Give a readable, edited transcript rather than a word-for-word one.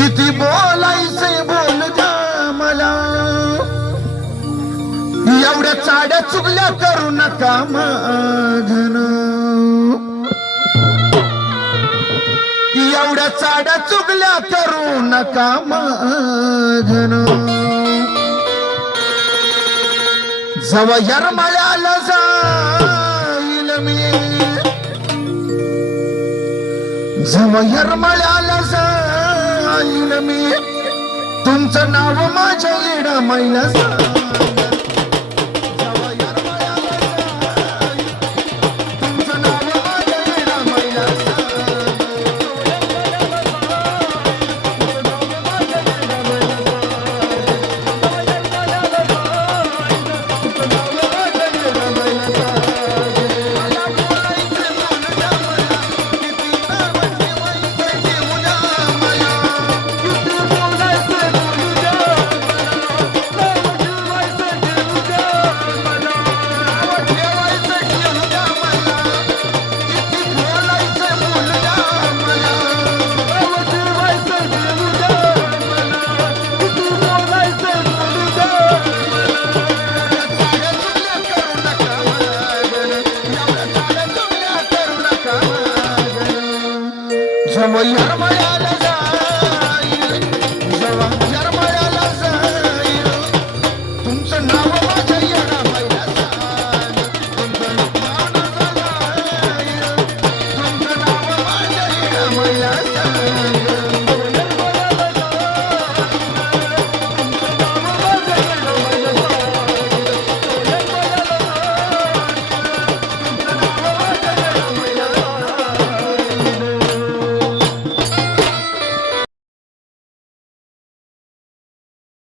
किती बोलायचे बोल द्या मला, एवढ्या चाड्या चुगल्या करू नका माझन, एवढ्या चाड्या चुगल्या करू नका माझन. जवा यरमळ्याला जाईल मी, जवा यरमळ्याला जाईल मी, तुमचं नाव माझ्या येडा मैला